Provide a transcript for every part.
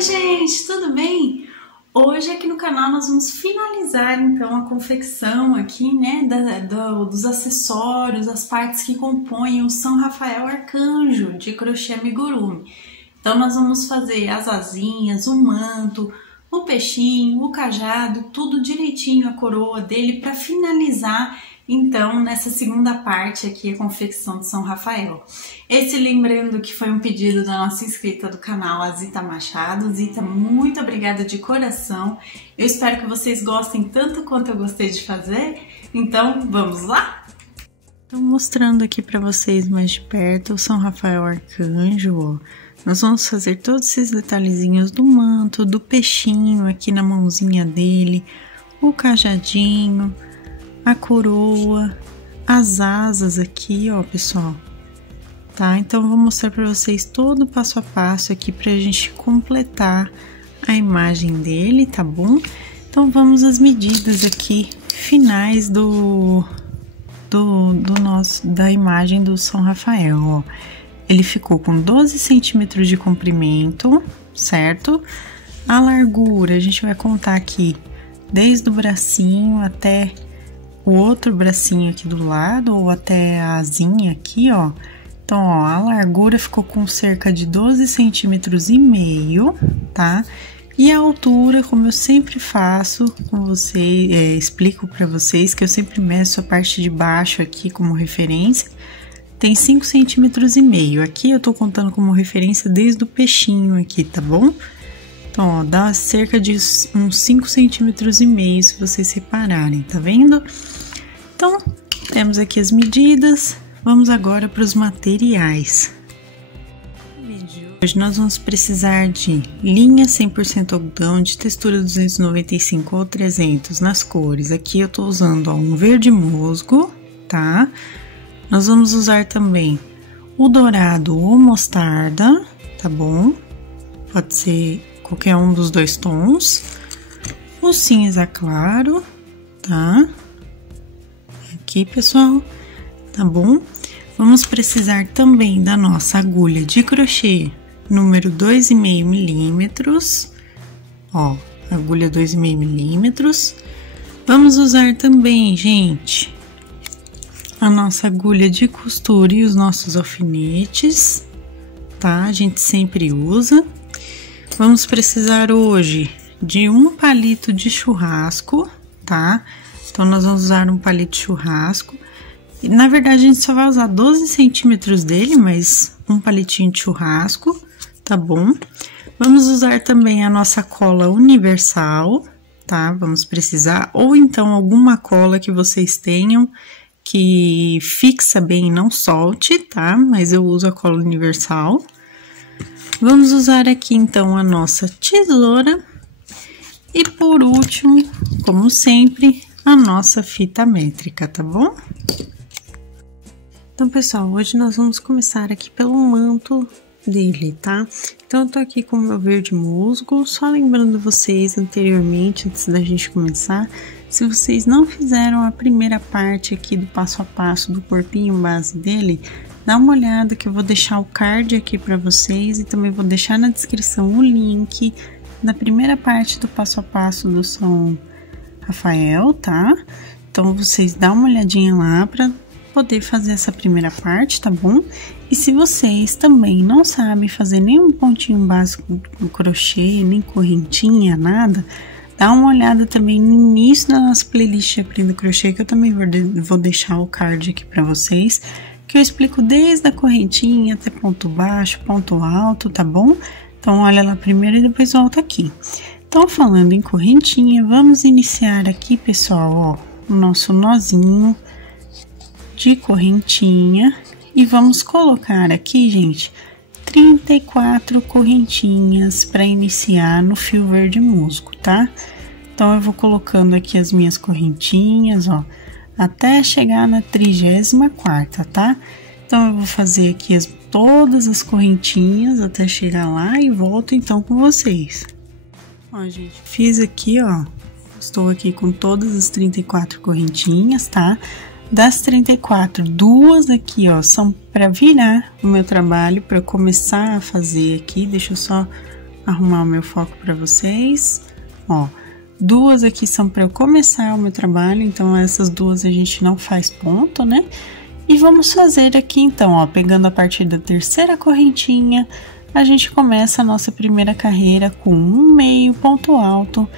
Oi gente, tudo bem? Hoje aqui no canal nós vamos finalizar então a confecção aqui, né, dos acessórios, as partes que compõem o São Rafael Arcanjo de crochê amigurumi. Então nós vamos fazer as asinhas, o manto, o peixinho, o cajado, tudo direitinho, a coroa dele, para finalizar então nessa segunda parte aqui a confecção de São Rafael. Esse lembrando que foi um pedido da nossa inscrita do canal, a Zita Machado. Zita, muito obrigada de coração. Eu espero que vocês gostem tanto quanto eu gostei de fazer. Então vamos lá? Estou mostrando aqui para vocês mais de perto o São Rafael Arcanjo, ó. Nós vamos fazer todos esses detalhezinhos do manto, do peixinho aqui na mãozinha dele, o cajadinho, a coroa, as asas aqui, ó, pessoal. Tá? Então, eu vou mostrar para vocês todo o passo a passo aqui pra gente completar a imagem dele, tá bom? Então, vamos às medidas aqui finais da imagem do São Rafael, ó. Ele ficou com 12 centímetros de comprimento, certo? A largura, a gente vai contar aqui desde o bracinho até o outro bracinho aqui do lado, ou até a asinha aqui, ó. Então, ó, a largura ficou com cerca de 12 centímetros e meio, tá? E a altura, como eu sempre faço com vocês, explico pra vocês que eu sempre meço a parte de baixo aqui como referência, tem 5 centímetros e meio. Aqui eu tô contando como referência desde o peixinho aqui, tá bom? Então, ó, dá cerca de uns 5 centímetros e meio, se vocês separarem, tá vendo? Então, temos aqui as medidas. Vamos agora para os materiais. Hoje nós vamos precisar de linha 100% algodão de textura 295 ou 300 nas cores. Aqui eu tô usando, ó, um verde musgo, tá? Nós vamos usar também o dourado ou mostarda, tá bom? Pode ser qualquer um dos dois tons. O cinza claro, tá? Aqui, pessoal, tá bom? Vamos precisar também da nossa agulha de crochê número 2,5 milímetros, ó, agulha 2,5 milímetros. Vamos usar também, gente, a nossa agulha de costura e os nossos alfinetes, tá? A gente sempre usa. Vamos precisar hoje de um palito de churrasco, tá? Então, nós vamos usar um palito de churrasco. E, na verdade, a gente só vai usar 12 centímetros dele, mas um palitinho de churrasco, tá bom? Vamos usar também a nossa cola universal, tá? Vamos precisar, ou então alguma cola que vocês tenham que fixa bem e não solte, tá? Mas eu uso a cola universal. Vamos usar aqui, então, a nossa tesoura. E, por último, como sempre, a nossa fita métrica, tá bom? Então, pessoal, hoje nós vamos começar aqui pelo manto dele, tá? Então, eu tô aqui com o meu verde musgo, só lembrando vocês anteriormente, antes da gente começar, se vocês não fizeram a primeira parte aqui do passo a passo do corpinho base dele, dá uma olhada que eu vou deixar o card aqui pra vocês e também vou deixar na descrição o link da primeira parte do passo a passo do São Rafael, tá? Então, vocês dão uma olhadinha lá pra poder fazer essa primeira parte, tá bom? E se vocês também não sabem fazer nenhum pontinho básico no crochê, nem correntinha, nada, dá uma olhada também no início da nossa playlist de Aprenda Crochê, que eu também vou deixar o card aqui pra vocês, que eu explico desde a correntinha até ponto baixo, ponto alto, tá bom? Então, olha lá primeiro e depois volta aqui. Então, falando em correntinha, vamos iniciar aqui, pessoal, ó, o nosso nozinho de correntinha e vamos colocar aqui, gente, 34 correntinhas para iniciar no fio verde musgo, tá? Então, eu vou colocando aqui as minhas correntinhas, ó, até chegar na 34ª, tá? Então, eu vou fazer aqui todas as correntinhas até chegar lá e volto então com vocês. Ó, gente, fiz aqui, ó, estou aqui com todas as 34 correntinhas, tá? Das 34, duas aqui, ó, são para virar o meu trabalho, para começar a fazer aqui. Deixa eu só arrumar o meu foco para vocês. Ó, duas aqui são para eu começar o meu trabalho, então essas duas a gente não faz ponto, né? E vamos fazer aqui então, ó, pegando a partir da terceira correntinha, a gente começa a nossa primeira carreira com um meio ponto alto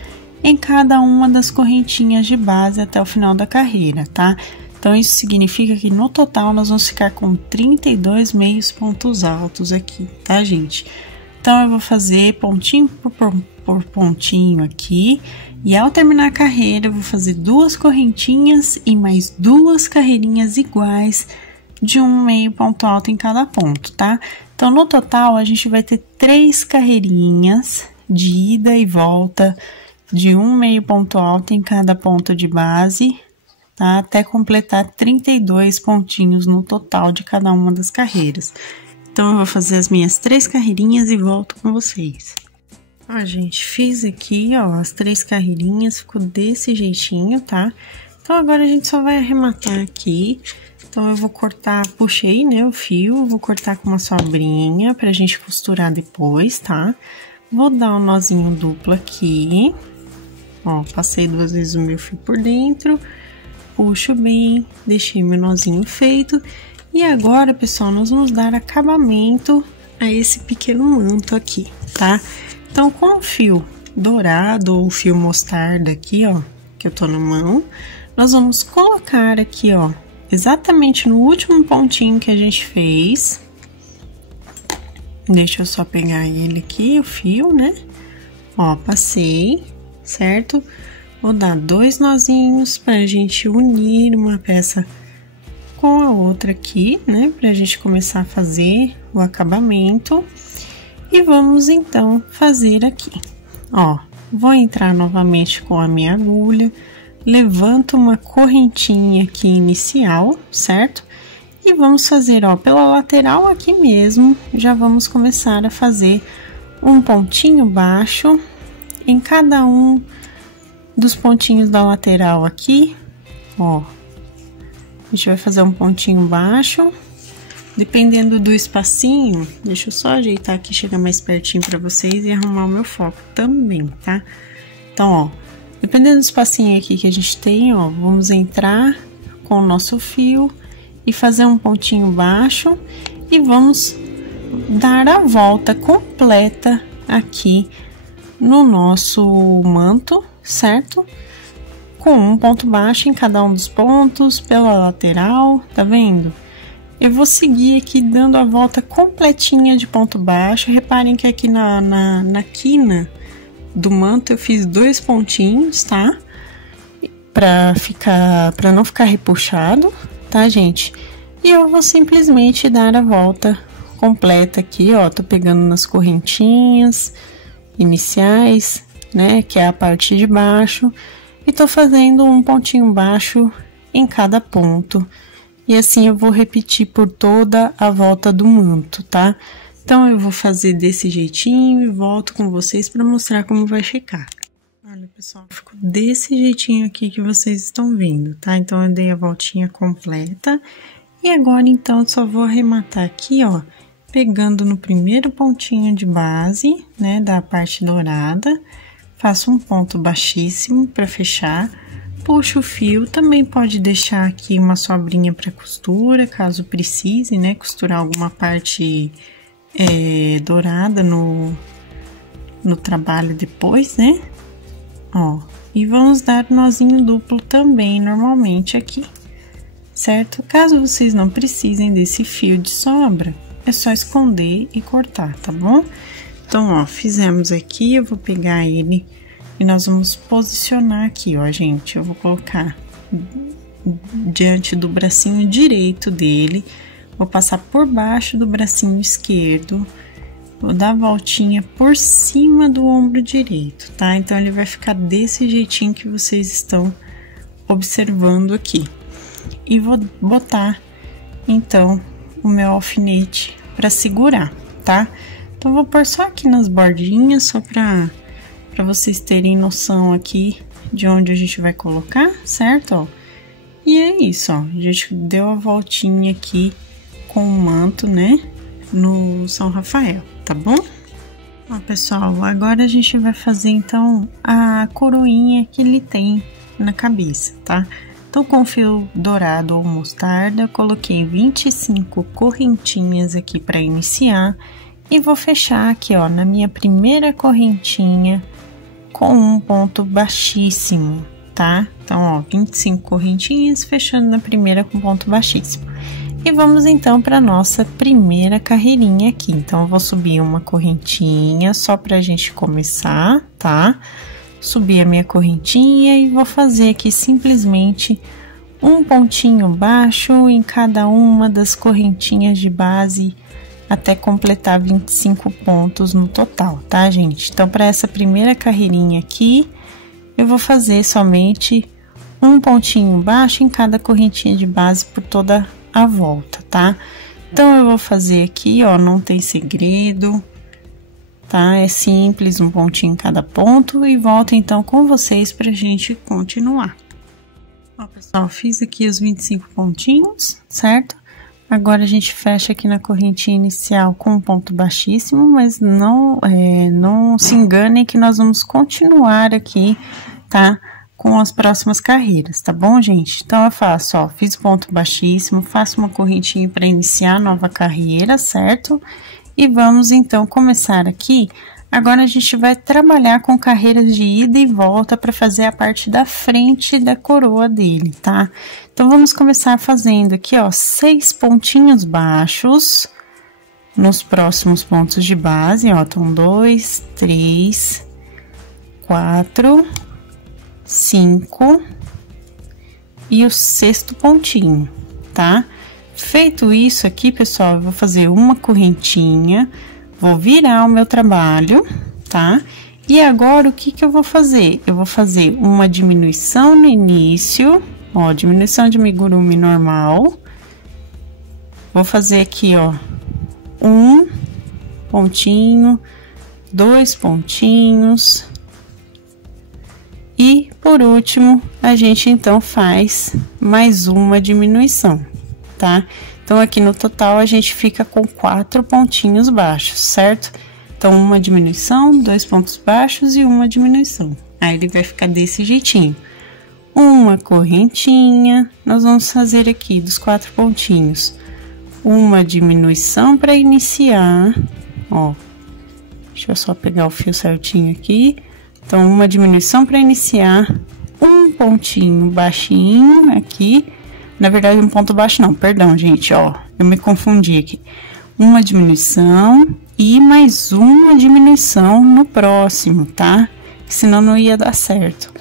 em cada uma das correntinhas de base até o final da carreira, tá? Então, isso significa que no total nós vamos ficar com 32 meios pontos altos aqui, tá, gente? Então, eu vou fazer pontinho por pontinho aqui, e ao terminar a carreira, eu vou fazer duas correntinhas e mais duas carreirinhas iguais de um meio ponto alto em cada ponto, tá? Então, no total, a gente vai ter 3 carreirinhas de ida e volta de um meio ponto alto em cada ponto de base, tá? Até completar 32 pontinhos no total de cada uma das carreiras. Então, eu vou fazer as minhas 3 carreirinhas e volto com vocês. Ó, gente, fiz aqui, ó, as 3 carreirinhas, ficou desse jeitinho, tá? Então, agora a gente só vai arrematar aqui. Então, eu vou cortar, puxei, né, o fio, vou cortar com uma sobrinha pra gente costurar depois, tá? Vou dar um nozinho duplo aqui. Ó, passei 2 vezes o meu fio por dentro, puxo bem, deixei meu nozinho feito. E agora, pessoal, nós vamos dar acabamento a esse pequeno manto aqui, tá? Então, com o fio dourado ou fio mostarda aqui, ó, que eu tô na mão, nós vamos colocar aqui, ó, exatamente no último pontinho que a gente fez. Deixa eu só pegar ele aqui, o fio, né? Ó, passei, certo? Vou dar 2 nozinhos pra gente unir uma peça com a outra aqui, né? Pra gente começar a fazer o acabamento. E vamos, então, fazer aqui. Ó, vou entrar novamente com a minha agulha, levanto uma correntinha aqui inicial, certo? E vamos fazer, ó, pela lateral aqui mesmo, já vamos começar a fazer um pontinho baixo em cada um dos pontinhos da lateral aqui, ó. A gente vai fazer um pontinho baixo, dependendo do espacinho, deixa eu só ajeitar aqui, chegar mais pertinho pra vocês e arrumar o meu foco também, tá? Então, ó, dependendo do espacinho aqui que a gente tem, ó, vamos entrar com o nosso fio e fazer um pontinho baixo e vamos dar a volta completa aqui no nosso manto, certo? Com um ponto baixo em cada um dos pontos, pela lateral, tá vendo? Eu vou seguir aqui dando a volta completinha de ponto baixo. Reparem que aqui na quina do manto eu fiz 2 pontinhos, tá? Pra não ficar repuxado, tá, gente? E eu vou simplesmente dar a volta completa aqui, ó. Tô pegando nas correntinhas iniciais, né, que é a parte de baixo, e tô fazendo um pontinho baixo em cada ponto. E assim eu vou repetir por toda a volta do manto, tá? Então, eu vou fazer desse jeitinho e volto com vocês para mostrar como vai ficar. Olha, pessoal, ficou desse jeitinho aqui que vocês estão vendo, tá? Então, eu dei a voltinha completa. E agora, então, eu só vou arrematar aqui, ó, pegando no primeiro pontinho de base, né, da parte dourada. Faço um ponto baixíssimo para fechar. Puxo o fio, também pode deixar aqui uma sobrinha para costura, caso precise, né, costurar alguma parte dourada no trabalho depois, né? Ó, e vamos dar nozinho duplo também, normalmente aqui, certo? Caso vocês não precisem desse fio de sobra, é só esconder e cortar, tá bom? Então, ó, fizemos aqui, eu vou pegar ele e nós vamos posicionar aqui, ó, gente. Eu vou colocar diante do bracinho direito dele, vou passar por baixo do bracinho esquerdo, vou dar a voltinha por cima do ombro direito, tá? Então, ele vai ficar desse jeitinho que vocês estão observando aqui. E vou botar, então, o meu alfinete para segurar, tá? Então, vou pôr só aqui nas bordinhas, só para vocês terem noção aqui de onde a gente vai colocar, certo? Ó, e é isso, ó, a gente deu a voltinha aqui com o manto, né, no São Rafael, tá bom? Ó, pessoal, agora a gente vai fazer então a coroinha que ele tem na cabeça, tá? Então, com fio dourado ou mostarda, eu coloquei 25 correntinhas aqui para iniciar e vou fechar aqui, ó, na minha primeira correntinha com um ponto baixíssimo, tá? Então, ó, 25 correntinhas fechando na primeira com ponto baixíssimo. E vamos então para nossa primeira carreirinha aqui. Então, eu vou subir uma correntinha só pra gente começar, tá? Subir a minha correntinha e vou fazer aqui simplesmente um pontinho baixo em cada uma das correntinhas de base até completar 25 pontos no total, tá, gente? Então, para essa primeira carreirinha aqui, eu vou fazer somente um pontinho baixo em cada correntinha de base por toda a volta, tá? Então, eu vou fazer aqui, ó, não tem segredo, tá? É simples, um pontinho em cada ponto e volto então com vocês pra gente continuar. Ó, pessoal, fiz aqui os 25 pontinhos, certo? Agora, a gente fecha aqui na correntinha inicial com um ponto baixíssimo, mas não se enganem que nós vamos continuar aqui, tá? Com as próximas carreiras, tá bom, gente? Então, eu faço, ó, fiz ponto baixíssimo, faço uma correntinha para iniciar a nova carreira, certo? E vamos, então, começar aqui. Agora, a gente vai trabalhar com carreiras de ida e volta para fazer a parte da frente da coroa dele, tá? Então, vamos começar fazendo aqui, ó, 6 pontinhos baixos nos próximos pontos de base, ó. Então, 2, 3, 4... 5 e o 6º pontinho, tá? Feito isso aqui, pessoal, eu vou fazer uma correntinha, vou virar o meu trabalho, tá? E agora, o que eu vou fazer? Eu vou fazer uma diminuição no início, ó, diminuição de amigurumi normal. Vou fazer aqui, ó, um pontinho, 2 pontinhos. E, por último, a gente, então, faz mais uma diminuição, tá? Então, aqui no total, a gente fica com 4 pontinhos baixos, certo? Então, uma diminuição, 2 pontos baixos e uma diminuição. Aí, ele vai ficar desse jeitinho. Uma correntinha, nós vamos fazer aqui dos 4 pontinhos. Uma diminuição para iniciar, ó. Deixa eu só pegar o fio certinho aqui. Então, uma diminuição para iniciar, um pontinho baixinho aqui, na verdade, um ponto baixo não, perdão, gente, ó, eu me confundi aqui. Uma diminuição e mais uma diminuição no próximo, tá? Senão não ia dar certo.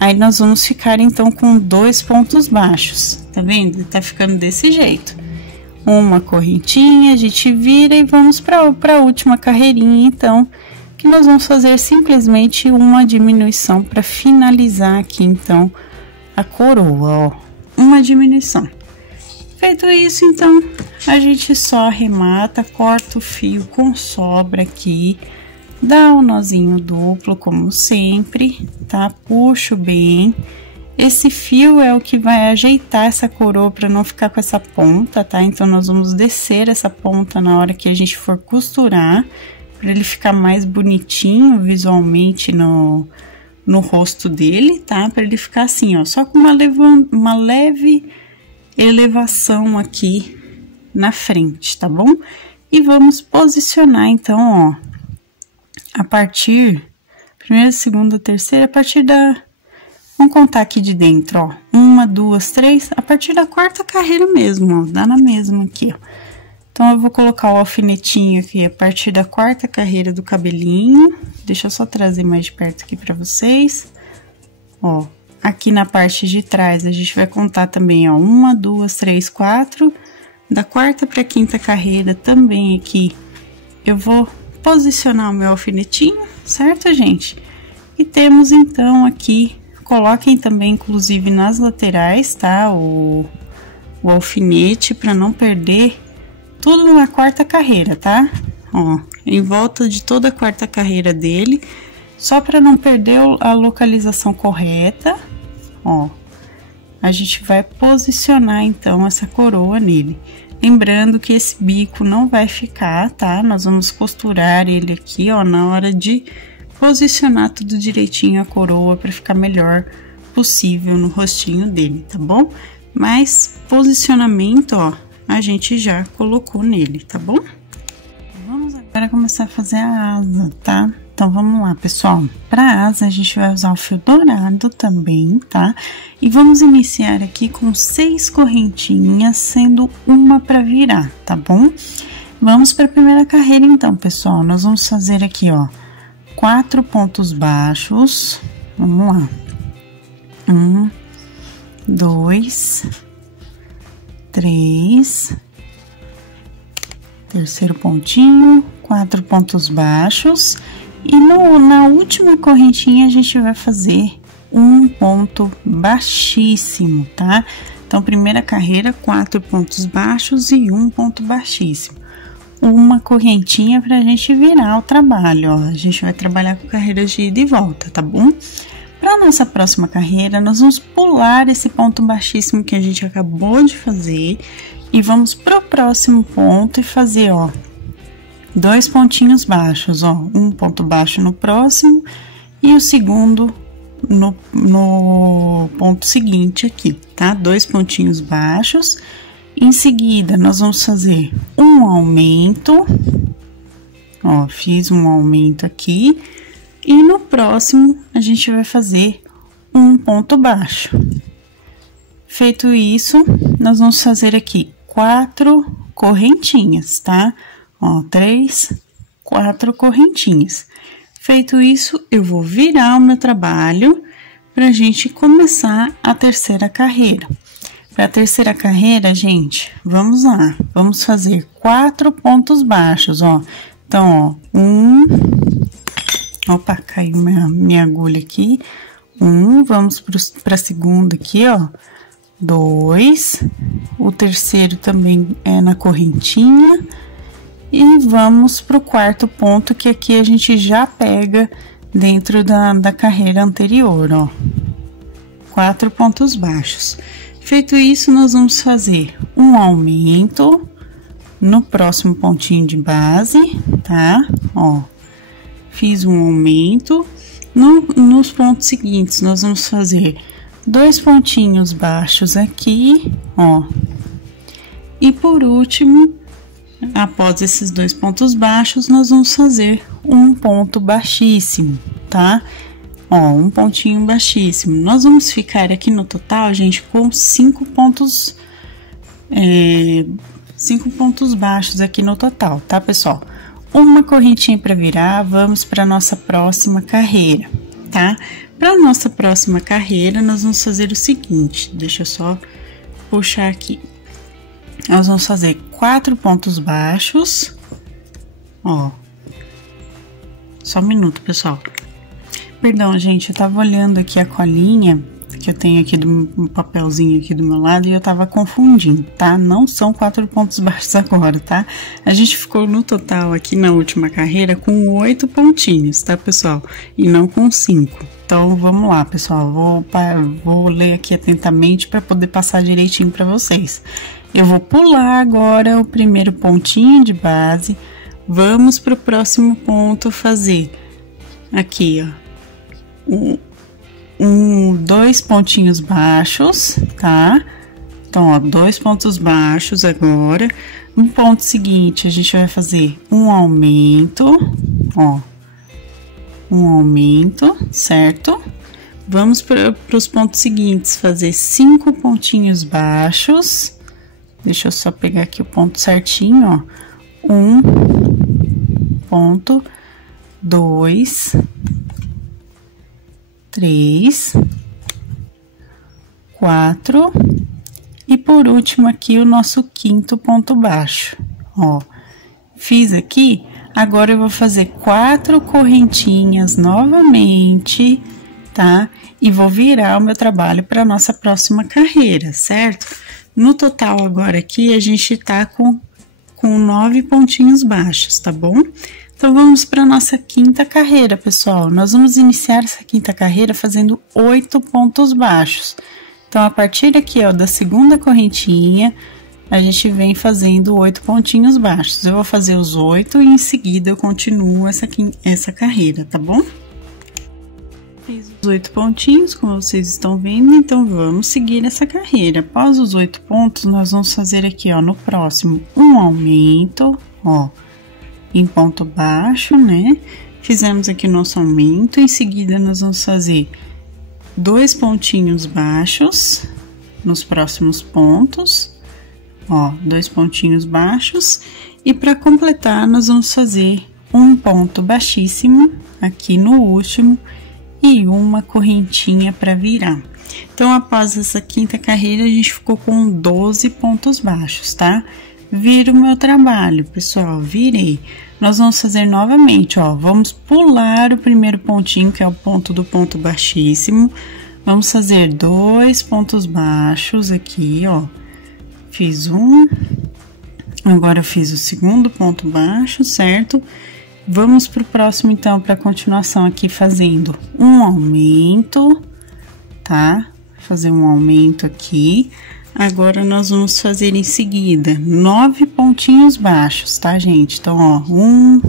Aí, nós vamos ficar, então, com 2 pontos baixos, tá vendo? Tá ficando desse jeito. Uma correntinha, a gente vira e vamos para a última carreirinha, então, que nós vamos fazer simplesmente uma diminuição para finalizar aqui, então, a coroa, ó, uma diminuição. Feito isso, então, a gente só arremata, corta o fio com sobra aqui, dá um nozinho duplo, como sempre, tá? Puxo bem. Esse fio é o que vai ajeitar essa coroa para não ficar com essa ponta, tá? Então, nós vamos descer essa ponta na hora que a gente for costurar, para ele ficar mais bonitinho visualmente no rosto dele, tá? Para ele ficar assim, ó, só com uma leve elevação aqui na frente, tá bom? E vamos posicionar, então, ó, a partir, primeira, segunda, terceira, a partir da, vamos contar aqui de dentro, ó, 1, 2, 3, a partir da 4ª carreira mesmo, ó, dá na mesma aqui, ó. Então, eu vou colocar o alfinetinho aqui a partir da 4ª carreira do cabelinho. Deixa eu só trazer mais de perto aqui pra vocês. Ó, aqui na parte de trás, a gente vai contar também, ó, 1, 2, 3, 4. Da 4ª pra 5ª carreira também aqui, eu vou posicionar o meu alfinetinho, certo, gente? E temos, então, aqui, coloquem também, inclusive, nas laterais, tá? O alfinete, pra não perder tudo na 4ª carreira, tá? Ó, em volta de toda a 4ª carreira dele, só para não perder a localização correta, ó, a gente vai posicionar, então, essa coroa nele. Lembrando que esse bico não vai ficar, tá? Nós vamos costurar ele aqui, ó, na hora de posicionar tudo direitinho a coroa para ficar melhor possível no rostinho dele, tá bom? Mas posicionamento, ó, a gente já colocou nele, tá bom? Vamos agora começar a fazer a asa, tá? Então, vamos lá, pessoal. Para asa, a gente vai usar o fio dourado também, tá? E vamos iniciar aqui com 6 correntinhas, sendo uma para virar, tá bom? Vamos para a primeira carreira, então, pessoal. Nós vamos fazer aqui, ó, 4 pontos baixos. Vamos lá. 1, 2, 3, terceiro pontinho, 4 pontos baixos. E na última correntinha, a gente vai fazer um ponto baixíssimo, tá? Então, primeira carreira, 4 pontos baixos e um ponto baixíssimo. Uma correntinha pra gente virar o trabalho, ó. A gente vai trabalhar com carreiras de ida e volta, tá bom? Pra nossa próxima carreira, nós vamos pular esse ponto baixíssimo que a gente acabou de fazer e vamos pro próximo ponto e fazer, ó, 2 pontinhos baixos, ó, um ponto baixo no próximo e o segundo no ponto seguinte aqui, tá? 2 pontinhos baixos. Em seguida, nós vamos fazer um aumento, ó, fiz um aumento aqui e no próximo a gente vai fazer um ponto baixo. Feito isso, nós vamos fazer aqui 4 correntinhas, tá? Ó, 3, 4 correntinhas. Feito isso, eu vou virar o meu trabalho pra gente começar a terceira carreira. Para a terceira carreira, gente, vamos lá. Vamos fazer 4 pontos baixos, ó. Então, ó, opa, caiu minha agulha aqui. Vamos para a segunda aqui, ó. 2, o terceiro também é na correntinha. E vamos pro quarto ponto, que aqui a gente já pega dentro da carreira anterior, ó. 4 pontos baixos. Feito isso, nós vamos fazer um aumento no próximo pontinho de base, tá? Ó, fiz um aumento. Nos pontos seguintes, nós vamos fazer 2 pontinhos baixos aqui, ó. E por último, após esses 2 pontos baixos, nós vamos fazer um ponto baixíssimo, tá? Ó, um pontinho baixíssimo. Nós vamos ficar aqui no total, gente, com 5 pontos, 5 pontos baixos aqui no total, tá, pessoal? Uma correntinha para virar, vamos para nossa próxima carreira, tá? Para nossa próxima carreira, nós vamos fazer o seguinte, deixa eu só puxar aqui. Nós vamos fazer 4 pontos baixos, ó. Só um minuto, pessoal. Perdão, gente, eu tava olhando aqui a colinha que eu tenho aqui do papelzinho aqui do meu lado e eu tava confundindo, tá? Não são 4 pontos baixos agora, tá? A gente ficou no total aqui na última carreira com 8 pontinhos, tá, pessoal? E não com 5. Então, vamos lá, pessoal. Vou ler aqui atentamente para poder passar direitinho para vocês. Eu vou pular agora o primeiro pontinho de base. Vamos pro próximo ponto fazer aqui, ó. 2 pontinhos baixos, tá? Então, ó, 2 pontos baixos agora. No ponto seguinte, a gente vai fazer um aumento, ó. Um aumento, certo? Vamos para os pontos seguintes, fazer 5 pontinhos baixos. Deixa eu só pegar aqui o ponto certinho, ó. 1 ponto, 2, 3, 4 e por último aqui o nosso quinto ponto baixo, ó. Fiz aqui, agora eu vou fazer 4 correntinhas novamente, tá? E vou virar o meu trabalho para nossa próxima carreira, certo? No total agora aqui a gente tá com 9 pontinhos baixos, tá bom? Então, vamos para nossa quinta carreira, pessoal. Nós vamos iniciar essa quinta carreira fazendo 8 pontos baixos. Então, a partir aqui, ó, da segunda correntinha, a gente vem fazendo 8 pontinhos baixos. Eu vou fazer os 8 e em seguida eu continuo essa carreira, tá bom? Fiz os 8 pontinhos, como vocês estão vendo, então vamos seguir essa carreira. Após os 8 pontos, nós vamos fazer aqui, ó, no próximo, um aumento, ó, em ponto baixo, né? Fizemos aqui nosso aumento, em seguida nós vamos fazer 2 pontinhos baixos nos próximos pontos, ó, 2 pontinhos baixos, e para completar nós vamos fazer um ponto baixíssimo aqui no último e uma correntinha para virar. Então, após essa quinta carreira, a gente ficou com 12 pontos baixos, tá? Vira o meu trabalho, pessoal, virei. Nós vamos fazer novamente, ó, vamos pular o primeiro pontinho, que é o ponto do ponto baixíssimo. Vamos fazer 2 pontos baixos aqui, ó. Fiz um, agora eu fiz o segundo ponto baixo, certo? Vamos pro próximo, então, para continuação aqui, fazendo um aumento, tá? Fazer um aumento aqui. Agora, nós vamos fazer em seguida 9 pontinhos baixos, tá, gente? Então, ó, 1,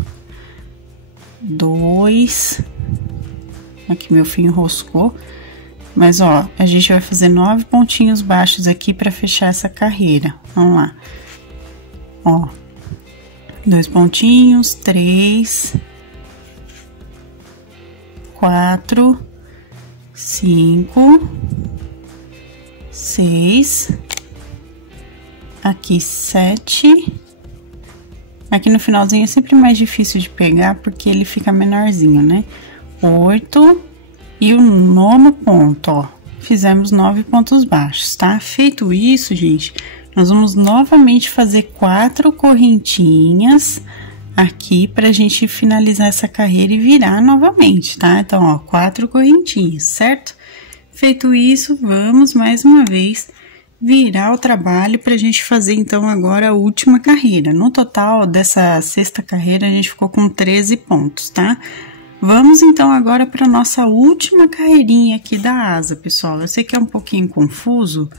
2, aqui meu fio enroscou, mas, ó, a gente vai fazer 9 pontinhos baixos aqui para fechar essa carreira. Vamos lá. Ó, 2 pontinhos, 3, 4, 5, 6, aqui 7, aqui no finalzinho é sempre mais difícil de pegar porque ele fica menorzinho, né? 8 e o 9º ponto, ó, fizemos 9 pontos baixos, tá? Feito isso, gente, nós vamos novamente fazer 4 correntinhas aqui pra gente finalizar essa carreira e virar novamente, tá? Então, ó, 4 correntinhas, certo? Feito isso, vamos mais uma vez virar o trabalho pra gente fazer, então, agora a última carreira. No total dessa sexta carreira, a gente ficou com 13 pontos, tá? Vamos, então, agora pra nossa última carreirinha aqui da asa, pessoal. Eu sei que é um pouquinho confuso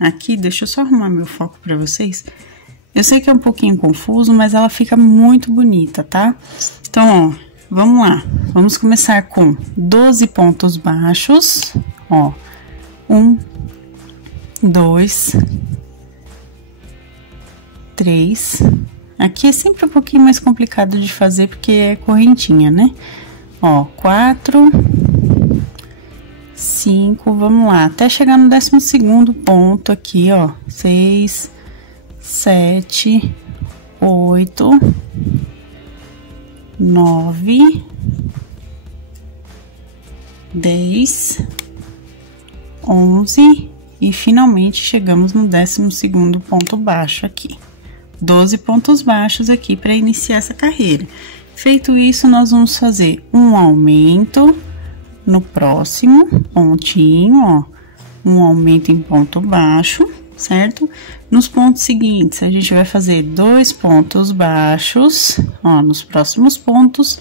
aqui, deixa eu só arrumar meu foco pra vocês. Eu sei que é um pouquinho confuso, mas ela fica muito bonita, tá? Então, ó, vamos lá. Vamos começar com 12 pontos baixos, ó. 1, 2, 3. Aqui é sempre um pouquinho mais complicado de fazer porque é correntinha, né? Ó, 4, 5, vamos lá, até chegar no 12º ponto aqui, ó. 6, 7, 8, 9, 10, 11 e finalmente chegamos no 12º ponto baixo aqui. 12 pontos baixos aqui para iniciar essa carreira. Feito isso, nós vamos fazer um aumento no próximo pontinho, ó, um aumento em ponto baixo, certo? Nos pontos seguintes, a gente vai fazer 2 pontos baixos, ó, nos próximos pontos,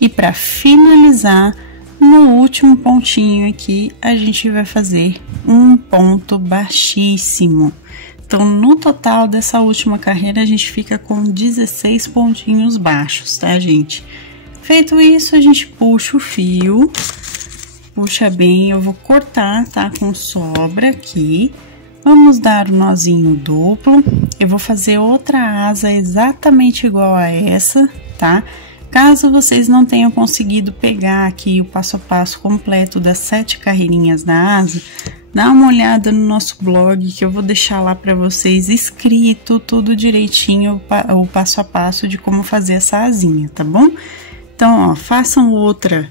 e para finalizar, no último pontinho aqui, a gente vai fazer um ponto baixíssimo. Então, no total dessa última carreira, a gente fica com 16 pontinhos baixos, tá, gente? Feito isso, a gente puxa o fio, puxa bem, eu vou cortar, tá, com sobra aqui. Vamos dar o nozinho duplo, eu vou fazer outra asa exatamente igual a essa, tá? Caso vocês não tenham conseguido pegar aqui o passo a passo completo das 7 carreirinhas da asa, dá uma olhada no nosso blog que eu vou deixar lá para vocês escrito tudo direitinho, o passo a passo de como fazer essa asinha, tá bom? Então, ó, façam outra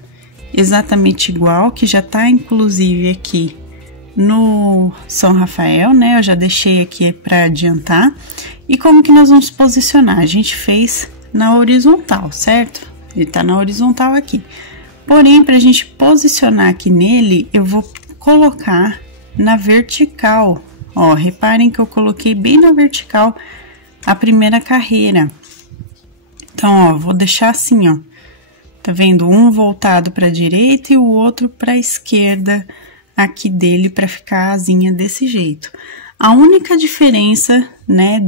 exatamente igual, que já tá inclusive aqui no São Rafael, né? Eu já deixei aqui para adiantar. E como que nós vamos posicionar? A gente fez na horizontal, certo? Ele tá na horizontal aqui. Porém, pra gente posicionar aqui nele, eu vou colocar na vertical. Ó, reparem que eu coloquei bem na vertical a primeira carreira. Então, ó, vou deixar assim, ó. Tá vendo? Um voltado pra direita e o outro pra esquerda aqui dele, pra ficar a asinha desse jeito. A única diferença, né,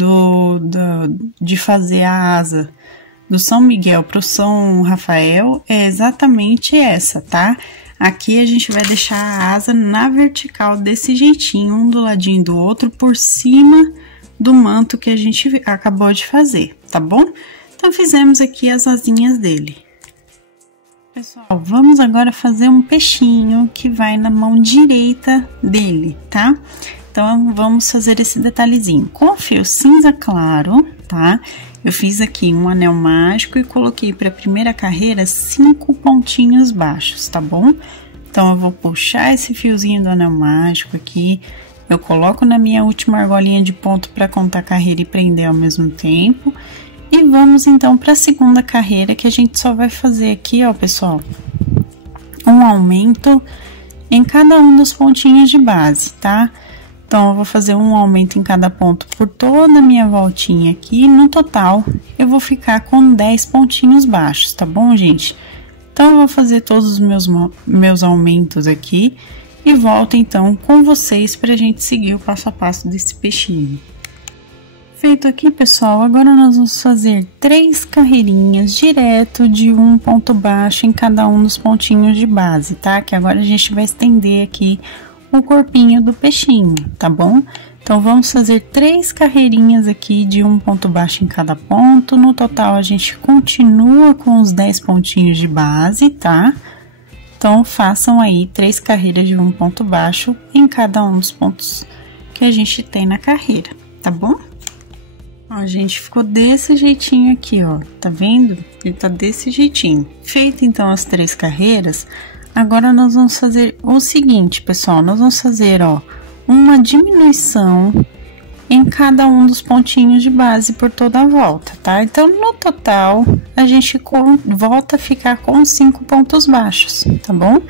de fazer a asa do São Miguel para o São Rafael é exatamente essa, tá? Aqui a gente vai deixar a asa na vertical desse jeitinho, um do ladinho do outro, por cima do manto que a gente acabou de fazer, tá bom? Então, fizemos aqui as asinhas dele. Pessoal, vamos agora fazer um peixinho que vai na mão direita dele, tá? Então, vamos fazer esse detalhezinho. Com fio cinza claro, tá? Eu fiz aqui um anel mágico e coloquei para a primeira carreira 5 pontinhos baixos, tá bom? Então, eu vou puxar esse fiozinho do anel mágico aqui, eu coloco na minha última argolinha de ponto para contar a carreira e prender ao mesmo tempo. E vamos então para a segunda carreira, que a gente só vai fazer aqui, ó, pessoal, um aumento em cada um dos pontinhos de base, tá? Então, eu vou fazer um aumento em cada ponto por toda a minha voltinha aqui. No total, eu vou ficar com 10 pontinhos baixos, tá bom, gente? Então, eu vou fazer todos os meus aumentos aqui e volto, então, com vocês pra gente seguir o passo a passo desse peixinho. Feito aqui, pessoal, agora nós vamos fazer 3 carreirinhas direto de um ponto baixo em cada um dos pontinhos de base, tá? Que agora a gente vai estender aqui o corpinho do peixinho, tá bom? Então, vamos fazer 3 carreirinhas aqui de um ponto baixo em cada ponto. No total, a gente continua com os 10 pontinhos de base, tá? Então, façam aí 3 carreiras de um ponto baixo em cada um dos pontos que a gente tem na carreira, tá bom? Ó, gente, ficou desse jeitinho aqui, ó, tá vendo? Ele tá desse jeitinho. Feito, então, as 3 carreiras, agora nós vamos fazer o seguinte, pessoal, nós vamos fazer, ó, uma diminuição em cada um dos pontinhos de base por toda a volta, tá? Então, no total, a gente volta a ficar com 5 pontos baixos, tá bom?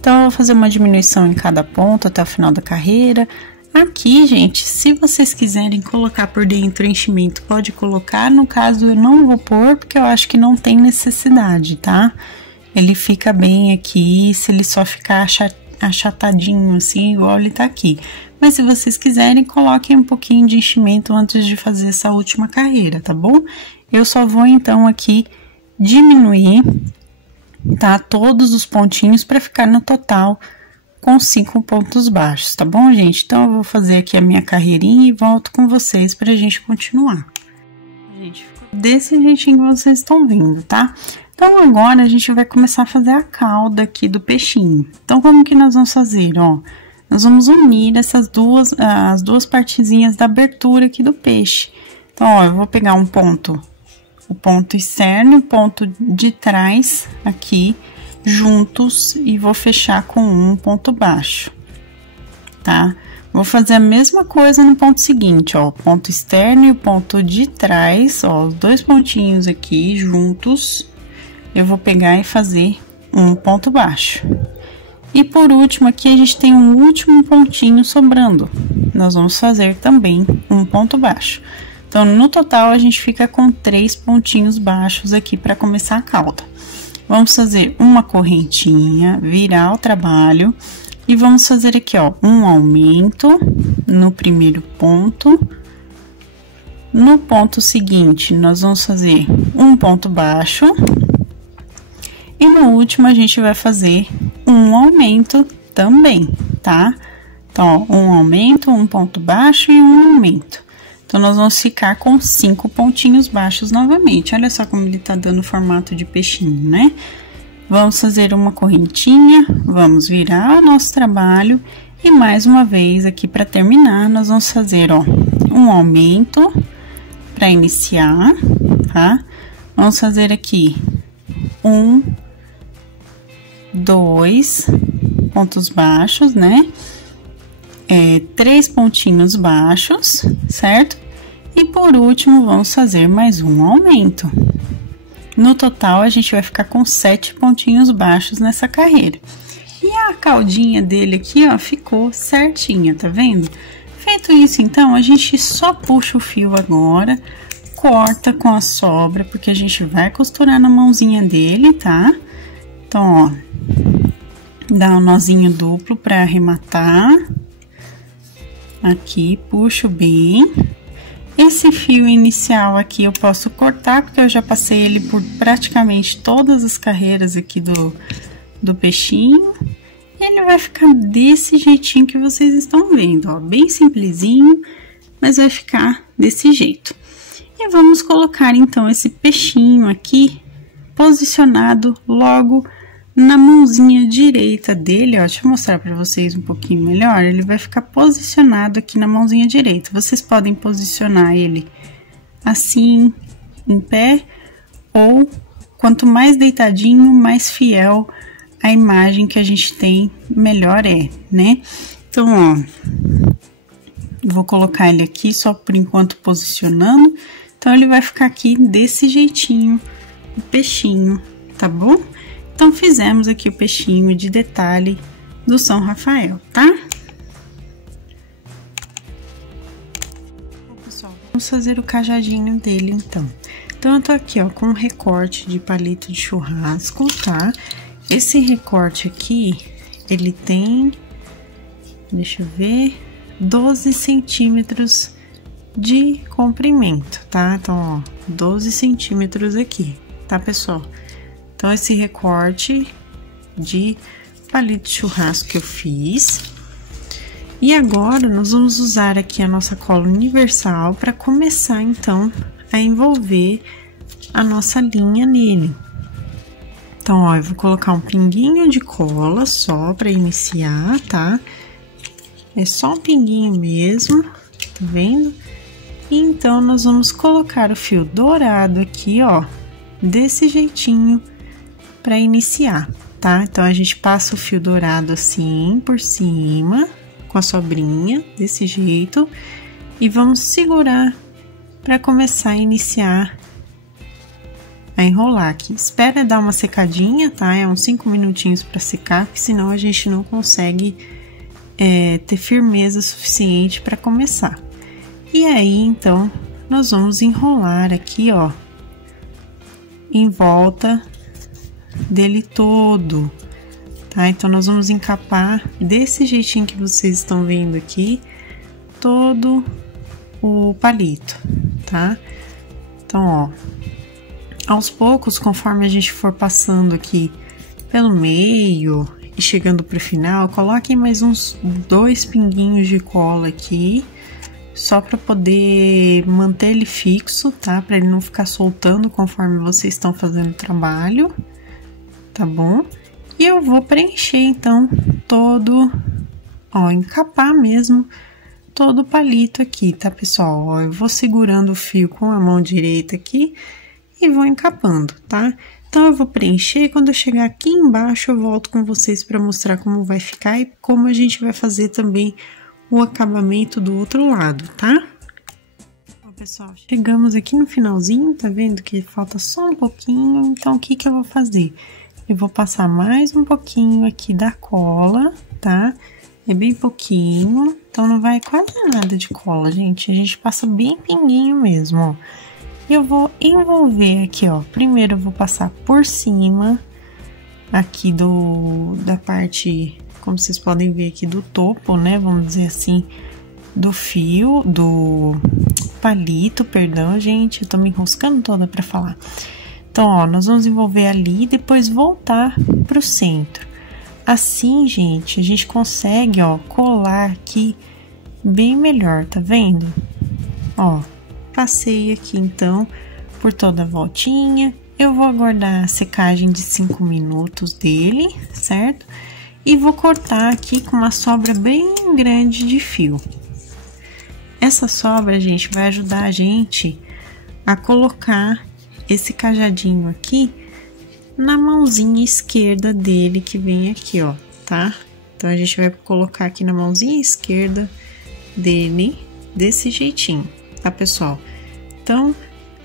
Então, eu vou fazer uma diminuição em cada ponto até o final da carreira. Aqui, gente, se vocês quiserem colocar por dentro enchimento, pode colocar. No caso, eu não vou pôr, porque eu acho que não tem necessidade, tá? Ele fica bem aqui, se ele só ficar achatadinho assim, igual ele tá aqui. Mas se vocês quiserem, coloquem um pouquinho de enchimento antes de fazer essa última carreira, tá bom? Eu só vou, então, aqui diminuir, tá? Todos os pontinhos para ficar no total com 5 pontos baixos, tá bom, gente? Então, eu vou fazer aqui a minha carreirinha e volto com vocês pra gente continuar. Gente, ficou desse jeitinho que vocês estão vendo, tá? Então, agora a gente vai começar a fazer a cauda aqui do peixinho. Então, como que nós vamos fazer, ó? Nós vamos unir as duas partezinhas da abertura aqui do peixe. Então, ó, eu vou pegar o ponto externo e o ponto de trás aqui, juntos, e vou fechar com um ponto baixo, tá? Vou fazer a mesma coisa no ponto seguinte, ó, o ponto externo e o ponto de trás, ó, os 2 pontinhos aqui juntos, eu vou pegar e fazer um ponto baixo. E por último, aqui a gente tem um último pontinho sobrando, nós vamos fazer também um ponto baixo. Então, no total, a gente fica com 3 pontinhos baixos aqui para começar a cauda. Vamos fazer uma correntinha, virar o trabalho e vamos fazer aqui, ó, um aumento no primeiro ponto. No ponto seguinte, nós vamos fazer um ponto baixo. E no último, a gente vai fazer um aumento também, tá? Então, ó, um aumento, um ponto baixo e um aumento. Então, nós vamos ficar com 5 pontinhos baixos novamente. Olha só como ele tá dando formato de peixinho, né? Vamos fazer uma correntinha, vamos virar o nosso trabalho e mais uma vez aqui para terminar, nós vamos fazer, ó, um aumento para iniciar, tá? Vamos fazer aqui 1, 2 pontos baixos, né? 3 pontinhos baixos, certo? E por último, vamos fazer mais um aumento. No total, a gente vai ficar com 7 pontinhos baixos nessa carreira. E a caudinha dele aqui, ó, ficou certinha, tá vendo? Feito isso, então, a gente só puxa o fio agora, corta com a sobra, porque a gente vai costurar na mãozinha dele, tá? Então, ó, dá um nozinho duplo pra arrematar. Aqui, puxo bem. Esse fio inicial aqui eu posso cortar, porque eu já passei ele por praticamente todas as carreiras aqui do peixinho. E ele vai ficar desse jeitinho que vocês estão vendo, ó, bem simplesinho, mas vai ficar desse jeito. E vamos colocar, então, esse peixinho aqui posicionado logo na mãozinha direita dele, ó. Deixa eu mostrar pra vocês um pouquinho melhor. Ele vai ficar posicionado aqui na mãozinha direita. Vocês podem posicionar ele assim, em pé, ou quanto mais deitadinho, mais fiel a imagem que a gente tem, melhor é, né? Então, ó, vou colocar ele aqui só por enquanto posicionando. Então, ele vai ficar aqui desse jeitinho, o peixinho, tá bom? Então, fizemos aqui o peixinho de detalhe do São Rafael, tá? Pessoal, vamos fazer o cajadinho dele, então. Então, eu tô aqui, ó, com um recorte de palito de churrasco, tá? Esse recorte aqui, ele tem, deixa eu ver, 12 centímetros de comprimento, tá? Então, ó, 12 centímetros aqui, tá, pessoal? Então, esse recorte de palito de churrasco que eu fiz. E agora, nós vamos usar aqui a nossa cola universal para começar, então, a envolver a nossa linha nele. Então, ó, eu vou colocar um pinguinho de cola só para iniciar, tá? É só um pinguinho mesmo, tá vendo? E então, nós vamos colocar o fio dourado aqui, ó, desse jeitinho para iniciar, tá? Então, a gente passa o fio dourado assim por cima, com a sobrinha, desse jeito, e vamos segurar para começar a iniciar a enrolar aqui. Espera dar uma secadinha, tá? É uns 5 minutinhos para secar, porque senão a gente não consegue ter firmeza suficiente para começar. E aí, então, nós vamos enrolar aqui, ó, em volta dele todo, tá? Então, nós vamos encapar desse jeitinho que vocês estão vendo aqui, todo o palito, tá? Então, ó, aos poucos, conforme a gente for passando aqui pelo meio e chegando pro final, coloquem mais uns 2 pinguinhos de cola aqui, só para poder manter ele fixo, tá? Para ele não ficar soltando conforme vocês estão fazendo o trabalho, tá bom? E eu vou preencher, então, todo, ó, encapar mesmo todo o palito aqui, tá, pessoal? Ó, eu vou segurando o fio com a mão direita aqui e vou encapando, tá? Então, eu vou preencher, quando eu chegar aqui embaixo, eu volto com vocês para mostrar como vai ficar e como a gente vai fazer também o acabamento do outro lado, tá? Ó, pessoal, chegamos aqui no finalzinho, tá vendo que falta só um pouquinho? Então, o que que eu vou fazer? Eu vou passar mais um pouquinho aqui da cola, tá? É bem pouquinho, então não vai quase nada de cola, gente. A gente passa bem pinguinho mesmo, ó. E eu vou envolver aqui, ó. Primeiro eu vou passar por cima aqui da parte, como vocês podem ver aqui, do topo, né? Vamos dizer assim, do fio, do palito, perdão, gente. Eu tô me enroscando toda pra falar. Então, ó, nós vamos envolver ali e depois voltar pro centro. Assim, gente, a gente consegue, ó, colar aqui bem melhor, tá vendo? Ó, passei aqui, então, por toda a voltinha. Eu vou aguardar a secagem de 5 minutos dele, certo? E vou cortar aqui com uma sobra bem grande de fio. Essa sobra, gente, vai ajudar a gente a colocar esse cajadinho aqui na mãozinha esquerda dele, que vem aqui, ó, tá? Então, a gente vai colocar aqui na mãozinha esquerda dele, desse jeitinho, tá, pessoal? Então,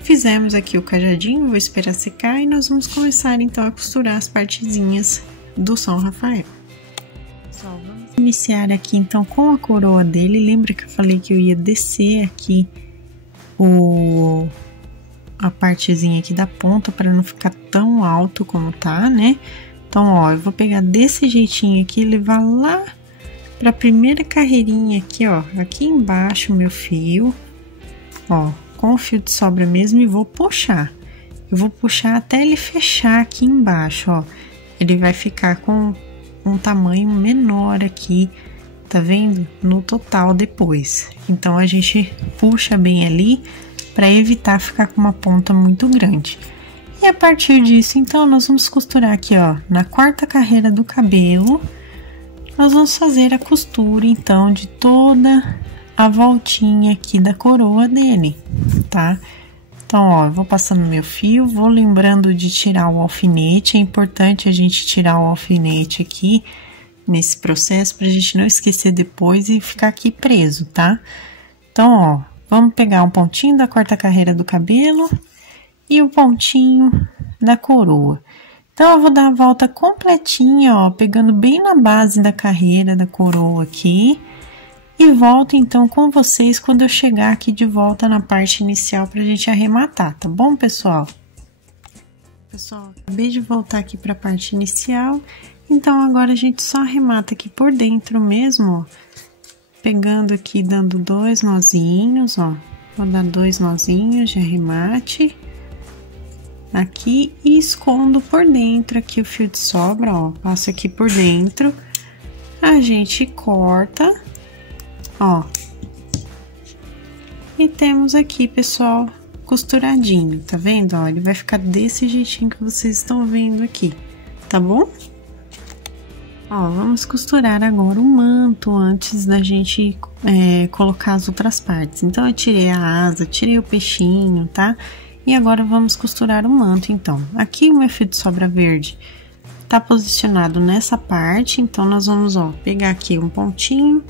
fizemos aqui o cajadinho, vou esperar secar e nós vamos começar, então, a costurar as partezinhas do São Rafael. Pessoal, vamos iniciar aqui, então, com a coroa dele. Lembra que eu falei que eu ia descer aqui a partezinha aqui da ponta para não ficar tão alto como tá, né? Então, ó, eu vou pegar desse jeitinho aqui e levar lá para a primeira carreirinha aqui, ó, aqui embaixo meu fio, ó, com o fio de sobra mesmo e vou puxar. Eu vou puxar até ele fechar aqui embaixo, ó. Ele vai ficar com um tamanho menor aqui, tá vendo? No total depois. Então, a gente puxa bem ali para evitar ficar com uma ponta muito grande. E a partir disso, então, nós vamos costurar aqui, ó, na quarta carreira do cabelo. Nós vamos fazer a costura, então, de toda a voltinha aqui da coroa dele, tá? Então, ó, eu vou passando meu fio, vou lembrando de tirar o alfinete. É importante a gente tirar o alfinete aqui nesse processo pra gente não esquecer depois e ficar aqui preso, tá? Então, ó, vamos pegar um pontinho da quarta carreira do cabelo e o pontinho da coroa. Então, eu vou dar a volta completinha, ó, pegando bem na base da carreira da coroa aqui. E volto, então, com vocês quando eu chegar aqui de volta na parte inicial pra gente arrematar, tá bom, pessoal? Pessoal, acabei de voltar aqui pra parte inicial, então agora a gente só arremata aqui por dentro mesmo, ó. Pegando aqui, dando 2 nozinhos, ó. Vou dar 2 nozinhos de arremate. Aqui e escondo por dentro aqui o fio de sobra, ó. Passo aqui por dentro, a gente corta. Ó, e temos aqui, pessoal, costuradinho, tá vendo? Ó, ele vai ficar desse jeitinho que vocês estão vendo aqui, tá bom? Ó, vamos costurar agora o manto antes da gente colocar as outras partes. Então, eu tirei a asa, tirei o peixinho, tá? E agora vamos costurar o manto, então. Aqui o meu fio de sobra verde tá posicionado nessa parte, então nós vamos, ó, pegar aqui um pontinho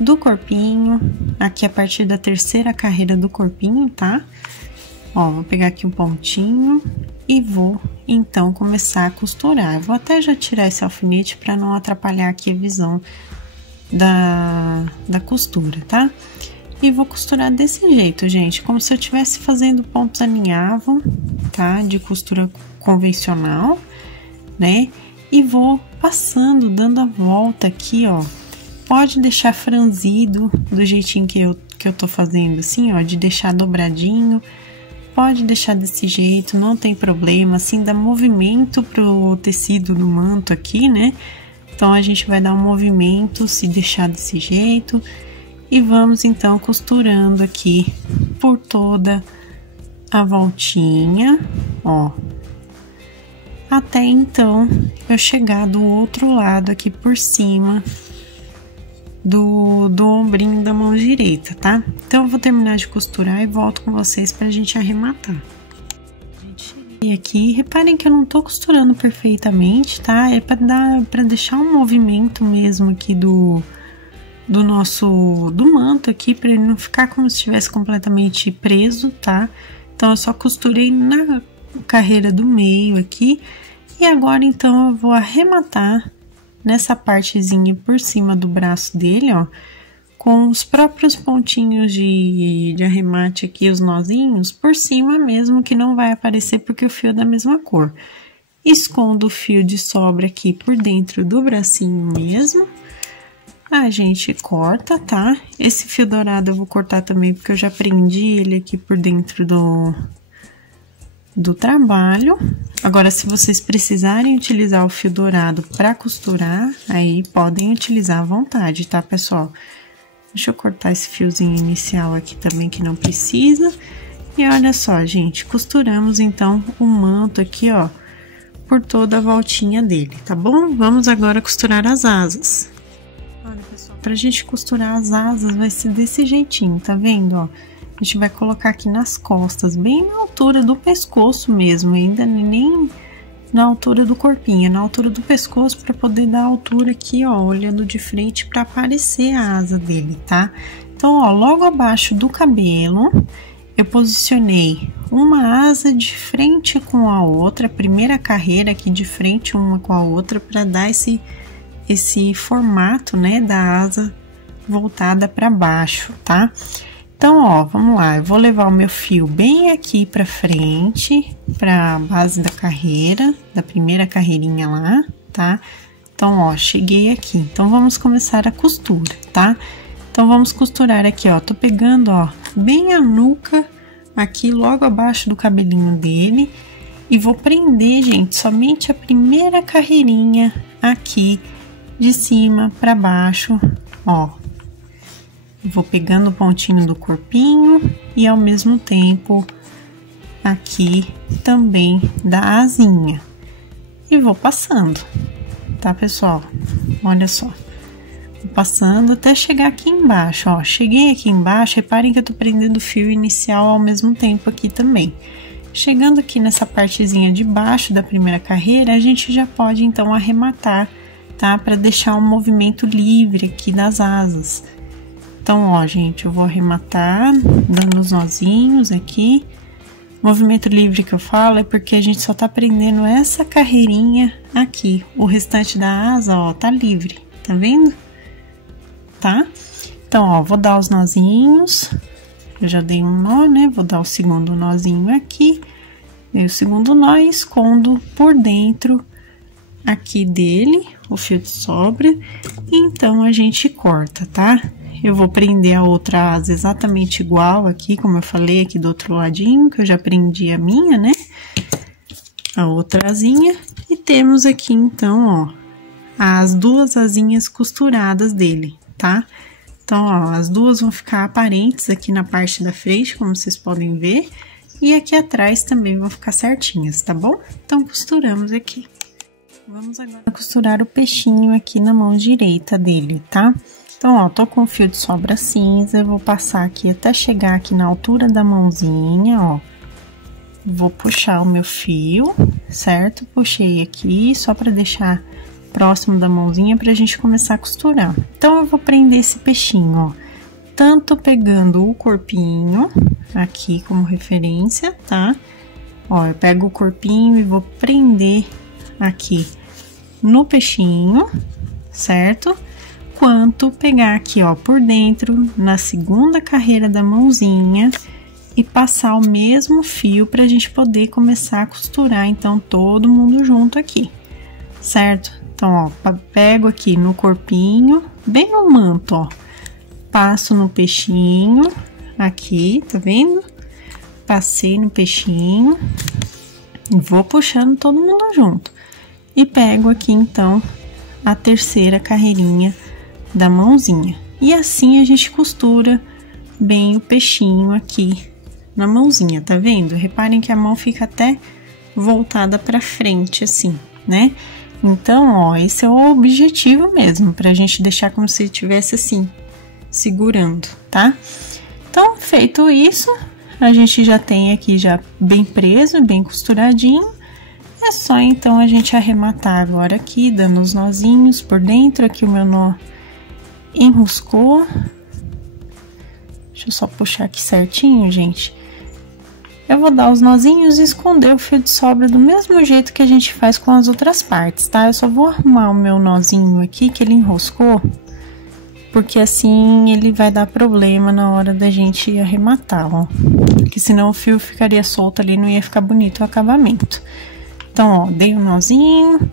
do corpinho, aqui a partir da terceira carreira do corpinho, tá? Ó, vou pegar aqui um pontinho e vou, então, começar a costurar. Eu vou até já tirar esse alfinete para não atrapalhar aqui a visão da costura, tá? E vou costurar desse jeito, gente, como se eu estivesse fazendo pontos alinhavam, tá? De costura convencional, né? E vou passando, dando a volta aqui, ó. Pode deixar franzido do jeitinho que eu tô fazendo, assim, ó, de deixar dobradinho. Pode deixar desse jeito, não tem problema, assim, dá movimento pro tecido do manto aqui, né? Então, a gente vai dar um movimento se deixar desse jeito. E vamos, então, costurando aqui por toda a voltinha, ó. Até, então, eu chegar do outro lado aqui por cima do ombrinho da mão direita, tá? Então, eu vou terminar de costurar e volto com vocês pra gente arrematar. E aqui, reparem que eu não tô costurando perfeitamente, tá? É pra deixar um movimento mesmo aqui do manto aqui, pra ele não ficar como se estivesse completamente preso, tá? Então, eu só costurei na carreira do meio aqui. E agora, então, eu vou arrematar nessa partezinha por cima do braço dele, ó, com os próprios pontinhos de arremate aqui, os nozinhos, por cima mesmo, que não vai aparecer porque o fio é da mesma cor. Escondo o fio de sobra aqui por dentro do bracinho mesmo. A gente corta, tá? Esse fio dourado eu vou cortar também, porque eu já prendi ele aqui por dentro do trabalho. Agora, se vocês precisarem utilizar o fio dourado para costurar, aí podem utilizar à vontade, tá, pessoal? Deixa eu cortar esse fiozinho inicial aqui também, que não precisa. E olha só, gente, costuramos, então, o manto aqui, ó, por toda a voltinha dele, tá bom? Vamos agora costurar as asas. Olha, pessoal, pra gente costurar as asas vai ser desse jeitinho, tá vendo, ó? A gente vai colocar aqui nas costas, bem na altura do pescoço mesmo, ainda nem na altura do corpinho, na altura do pescoço, para poder dar a altura aqui, ó, olhando de frente para aparecer a asa dele, tá? Então, ó, logo abaixo do cabelo, eu posicionei uma asa de frente com a outra, a primeira carreira aqui de frente uma com a outra, para dar esse formato, né, da asa voltada para baixo, tá? Então, ó, vamos lá, eu vou levar o meu fio bem aqui pra frente, pra base da carreira, da primeira carreirinha lá, tá? Então, Então, ó, cheguei aqui. Então, vamos começar a costura, tá? Então, vamos costurar aqui, ó. Tô pegando, ó, bem a nuca aqui, logo abaixo do cabelinho dele. E vou prender, gente, somente a primeira carreirinha aqui, de cima pra baixo, ó. Vou pegando o pontinho do corpinho e, ao mesmo tempo, aqui também da asinha. E vou passando, tá, pessoal? Olha só. Vou passando até chegar aqui embaixo, ó. Cheguei aqui embaixo, reparem que eu tô prendendo o fio inicial ao mesmo tempo aqui também. Chegando aqui nessa partezinha de baixo da primeira carreira, a gente já pode, então, arrematar, tá? Pra deixar um movimento livre aqui das asas. Então, ó, gente, eu vou arrematar, dando os nozinhos aqui. Movimento livre que eu falo é porque a gente só tá prendendo essa carreirinha aqui. O restante da asa, ó, tá livre, tá vendo? Tá? Então, ó, vou dar os nozinhos. Eu já dei um nó, né? Vou dar o segundo nozinho aqui. Dei o segundo nó e escondo por dentro aqui dele, o fio de sobra. E então, a gente corta, tá? Eu vou prender a outra asa exatamente igual aqui, como eu falei aqui do outro ladinho, que eu já prendi a minha, né? A outra asinha. E temos aqui, então, ó, as duas asinhas costuradas dele, tá? Então, ó, as duas vão ficar aparentes aqui na parte da frente, como vocês podem ver. E aqui atrás também vão ficar certinhas, tá bom? Então, costuramos aqui. Vamos agora costurar o peixinho aqui na mão direita dele, tá? Então, ó, tô com o fio de sobra cinza, eu vou passar aqui até chegar aqui na altura da mãozinha, ó. Vou puxar o meu fio, certo? Puxei aqui, só pra deixar próximo da mãozinha pra gente começar a costurar. Então, eu vou prender esse peixinho, ó. Tanto pegando o corpinho, aqui como referência, tá? Ó, eu pego o corpinho e vou prender aqui no peixinho, certo? Quanto pegar aqui, ó, por dentro, na segunda carreira da mãozinha e passar o mesmo fio pra gente poder começar a costurar, então, todo mundo junto aqui, certo? Então, ó, pego aqui no corpinho, bem no manto, ó, passo no peixinho, aqui, tá vendo? Passei no peixinho, vou puxando todo mundo junto. E pego aqui, então, a terceira carreirinha da mãozinha. E assim a gente costura bem o peixinho aqui na mãozinha, tá vendo? Reparem que a mão fica até voltada pra frente, assim, né? Então, ó, esse é o objetivo mesmo, pra gente deixar como se estivesse assim, segurando, tá? Então, feito isso, a gente já tem aqui já bem preso, bem costuradinho. É só, então, a gente arrematar agora aqui, dando os nozinhos por dentro. Aqui o meu nó enroscou. Deixa eu só puxar aqui certinho, gente. Eu vou dar os nozinhos e esconder o fio de sobra do mesmo jeito que a gente faz com as outras partes, tá? Eu só vou arrumar o meu nozinho aqui, que ele enroscou, porque assim ele vai dar problema na hora da gente arrematar, ó. Porque senão o fio ficaria solto ali, não ia ficar bonito o acabamento. Então, ó, dei um nozinho,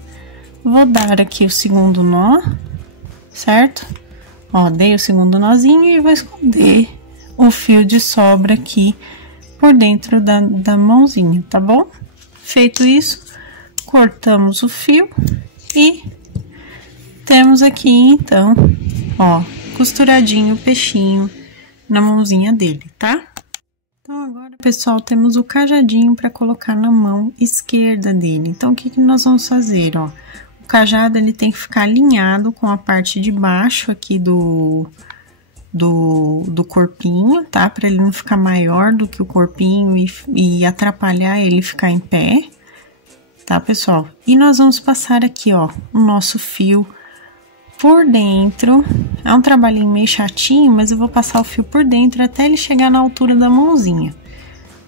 vou dar aqui o segundo nó, certo? Ó, dei o segundo nozinho e vou esconder o fio de sobra aqui por dentro da mãozinha, tá bom? Feito isso, cortamos o fio e temos aqui, então, ó, costuradinho o peixinho na mãozinha dele, tá? Então, agora, pessoal, temos o cajadinho para colocar na mão esquerda dele. Então, o que que nós vamos fazer, ó? O cajado, ele tem que ficar alinhado com a parte de baixo aqui do corpinho, tá? Para ele não ficar maior do que o corpinho e atrapalhar ele ficar em pé, tá, pessoal? E nós vamos passar aqui, ó, o nosso fio por dentro. É um trabalhinho meio chatinho, mas eu vou passar o fio por dentro até ele chegar na altura da mãozinha,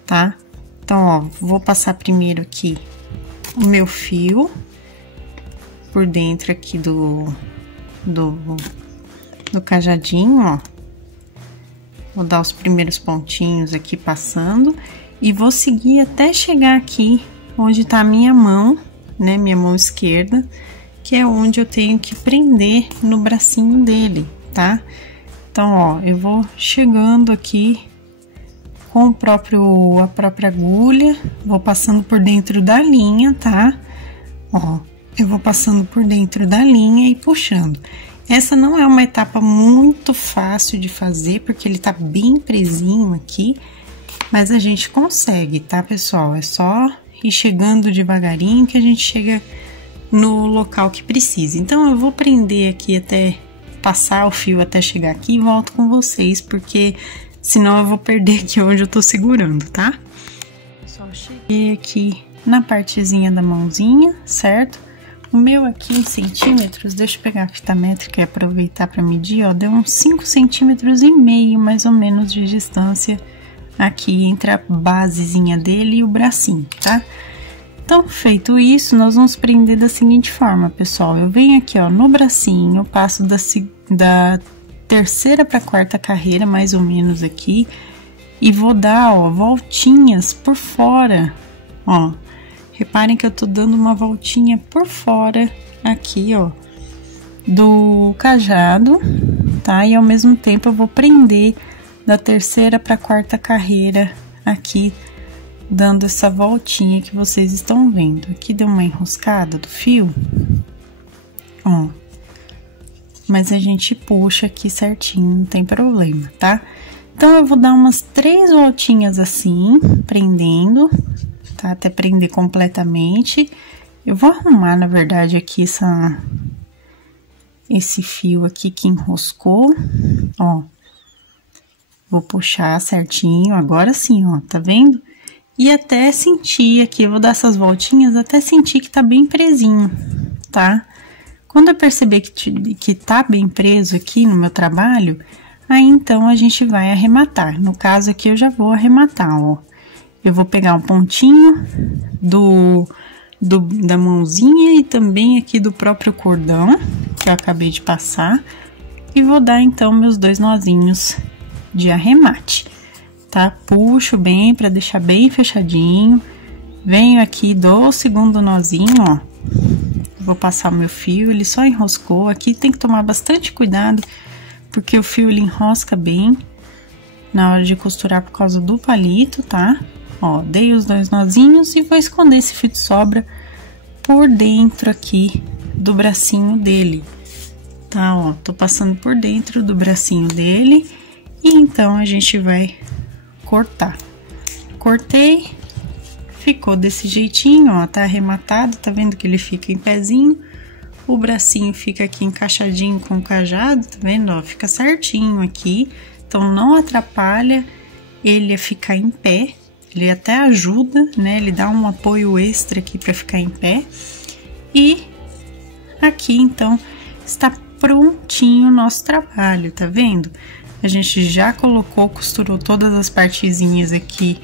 tá? Então, ó, vou passar primeiro aqui o meu fio por dentro aqui do cajadinho, ó. Vou dar os primeiros pontinhos aqui passando e vou seguir até chegar aqui onde tá a minha mão, né, minha mão esquerda. que é onde eu tenho que prender no bracinho dele, tá? Então, ó, eu vou chegando aqui com a própria agulha, vou passando por dentro da linha, tá? Ó, eu vou passando por dentro da linha e puxando. Essa não é uma etapa muito fácil de fazer, porque ele tá bem presinho aqui, mas a gente consegue, tá, pessoal? É só ir chegando devagarinho que a gente chega no local que precisa. Então, eu vou prender aqui até passar o fio até chegar aqui e volto com vocês, porque senão eu vou perder aqui onde eu tô segurando, tá? Só cheguei aqui na partezinha da mãozinha, certo? O meu aqui em centímetros, deixa eu pegar a fita métrica e aproveitar para medir, ó, deu uns 5,5 centímetros mais ou menos de distância aqui entre a basezinha dele e o bracinho, tá? Então, feito isso, nós vamos prender da seguinte forma, pessoal. Eu venho aqui, ó, no bracinho, passo da terceira para quarta carreira, mais ou menos aqui, e vou dar, ó, voltinhas por fora, ó. Reparem que eu tô dando uma voltinha por fora aqui, ó, do cajado, tá? E ao mesmo tempo eu vou prender da terceira para quarta carreira aqui, dando essa voltinha que vocês estão vendo. Aqui deu uma enroscada do fio, ó, mas a gente puxa aqui certinho, não tem problema, tá? Então, eu vou dar umas 3 voltinhas assim, prendendo, tá? Até prender completamente. Eu vou arrumar, na verdade, aqui esse fio aqui que enroscou, ó. Vou puxar certinho, agora sim, ó, tá vendo? E até sentir aqui, eu vou dar essas voltinhas até sentir que tá bem presinho, tá? Quando eu perceber que tá bem preso aqui no meu trabalho, aí então a gente vai arrematar. No caso aqui eu já vou arrematar, ó. Eu vou pegar um pontinho da mãozinha e também aqui do próprio cordão, que eu acabei de passar, e vou dar então meus 2 nozinhos de arremate, tá? Puxo bem para deixar bem fechadinho. Venho aqui, dou o segundo nozinho, ó. Vou passar o meu fio, ele só enroscou. Aqui tem que tomar bastante cuidado, porque o fio ele enrosca bem na hora de costurar por causa do palito, tá? Ó, dei os 2 nozinhos e vou esconder esse fio de sobra por dentro aqui do bracinho dele, tá? Ó, tô passando por dentro do bracinho dele e então a gente vai cortar. Cortei. Ficou desse jeitinho, ó, tá arrematado, tá vendo que ele fica em pezinho? O bracinho fica aqui encaixadinho com o cajado, tá vendo, ó? Fica certinho aqui, então não atrapalha ele a ficar em pé, ele até ajuda, né? Ele dá um apoio extra aqui pra ficar em pé. E aqui, então, está prontinho o nosso trabalho, tá vendo? A gente já costurou todas as partezinhas aqui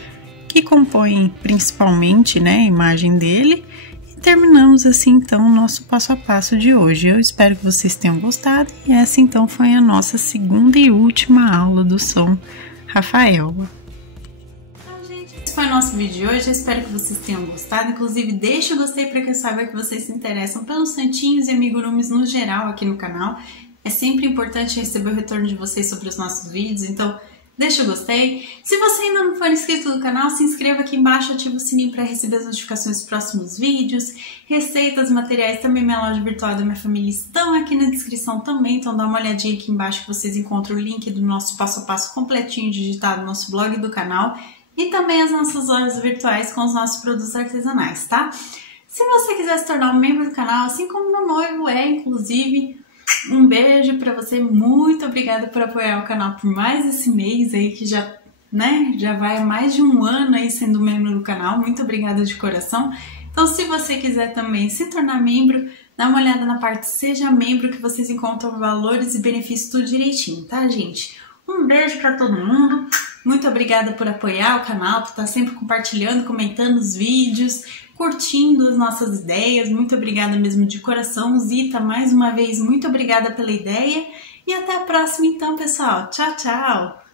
que compõem principalmente, né, a imagem dele, e terminamos assim então o nosso passo a passo de hoje. Eu espero que vocês tenham gostado e essa então foi a nossa segunda e última aula do São Rafael. Então, gente, esse foi o nosso vídeo de hoje, eu espero que vocês tenham gostado, inclusive deixa o gostei para que eu saiba que vocês se interessam pelos santinhos e amigurumis no geral aqui no canal. É sempre importante receber o retorno de vocês sobre os nossos vídeos, então deixa o gostei. Se você ainda não for inscrito no canal, se inscreva aqui embaixo, ativa o sininho para receber as notificações dos próximos vídeos. Receitas, materiais, também minha loja virtual da minha família estão aqui na descrição também, então dá uma olhadinha aqui embaixo que vocês encontram o link do nosso passo a passo completinho digitado no nosso blog do canal e também as nossas lojas virtuais com os nossos produtos artesanais, tá? Se você quiser se tornar um membro do canal, assim como meu noivo inclusive, um beijo pra você, muito obrigada por apoiar o canal por mais esse mês aí, que já vai mais de um ano aí sendo membro do canal, muito obrigada de coração. Então, se você quiser também se tornar membro, dá uma olhada na parte Seja Membro, que vocês encontram valores e benefícios tudo direitinho, tá, gente? Um beijo pra todo mundo, muito obrigada por apoiar o canal, por estar sempre compartilhando, comentando os vídeos, curtindo as nossas ideias, muito obrigada mesmo de coração. Zita, mais uma vez, muito obrigada pela ideia e até a próxima então, pessoal. Tchau, tchau!